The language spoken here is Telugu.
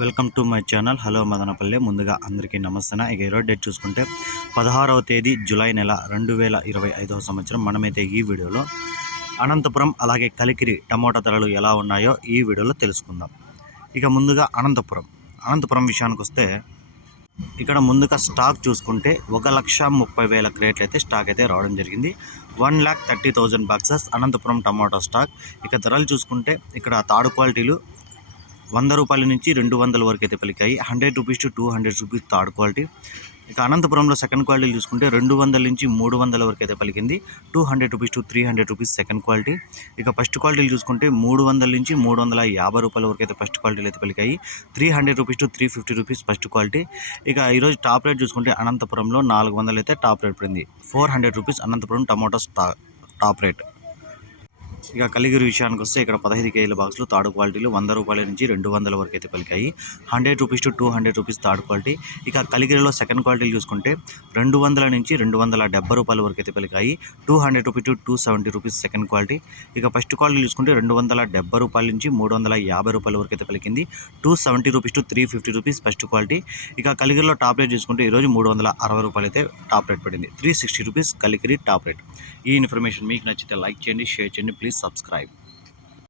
Welcome to my channel. Hello Madanapalle. ముందుగా అందరికీ నమస్తే ఇక ఈరోజు డేట్ చూసుకుంటే పదహారవ తేదీ జూలై నెల రెండు వేల ఇరవై ఐదవ సంవత్సరం. మనమైతే ఈ వీడియోలో అనంతపురం అలాగే కలికిరి టమోటా ధరలు ఎలా ఉన్నాయో ఈ వీడియోలో తెలుసుకుందాం. ఇక ముందుగా అనంతపురం. అనంతపురం విషయానికి వస్తే ఇక్కడ ముందుగా స్టాక్ చూసుకుంటే ఒక లక్ష ముప్పై వేల క్రేట్లు అయితే స్టాక్ అయితే రావడం జరిగింది. One lakh thirty thousand boxes Anantapuram tomato stock. ఇక ధరలు చూసుకుంటే ఇక్కడ తాడు క్వాలిటీలు వంద రూపాయల నుంచి రెండు వందల వరకు అయితే పలికాయి. Hundred rupees to two hundred rupees third quality. ఇక అనంతపురంలో సెకండ్ క్వాలిటీ చూసుకుంటే రెండు వందల నుంచి మూడు వందల వరకు అయితే పలికింది. Two hundred rupees to three hundred rupees second quality. ఇక ఫస్ట్ క్వాలిటీలు చూసుకుంటే మూడు వందల నుంచి మూడు వందల యాభై రూపాయల వరకు అయితే ఫస్ట్ క్వాలిటీలు అయితే పలికాయి. Three hundred rupees to three fifty rupees first quality. ఇక ఈరోజు టాప్ రేట్ చూసుకుంటే అనంతపురంలో నాలుగు వందలు అయితే టాప్ రేట్ పడింది. Four hundred rupees Anantapuram tomatoes top rate. ఇక కలిగిరి విషయానికి వస్తే ఇక్కడ పదహైదు కేజీల బాక్సులు తాడు క్వాలిటీలు వంద రూపాయల నుంచి రెండు వందల వరకు అయితే పలికాయి. Hundred rupees to two hundred rupees third quality. ఇక కలిగిరిలో సెకండ్ క్వాలిటీలు చూసుకుంటే రెండు వందల నుంచి రెండు వందల డెబ్బై రూపాయల వరకు అయితే పలికాయి. Two hundred rupees to two seventy rupees second quality. ఇక ఫస్ట్ క్వాలిటీ చూసుకుంటే రెండు వందల డెబ్బై రూపాయల నుంచి మూడు వందల యాభై రూపాయల వరకు అయితే పలికింది. Two seventy rupees to three fifty rupees first quality. ఇక కలిగిరిలో టాప్ రేట్ చూసుకుంటే ఈరోజు మూడు వందల అరవై రూపాయలు అయితే టాప్ రేట్ పడింది. Three sixty rupees Kaligiri top rate. ఈ ఇన్ఫర్మేషన్ మీకు నచ్చితే లైక్ చేయండి షేర్ చేయండి. Please subscribe.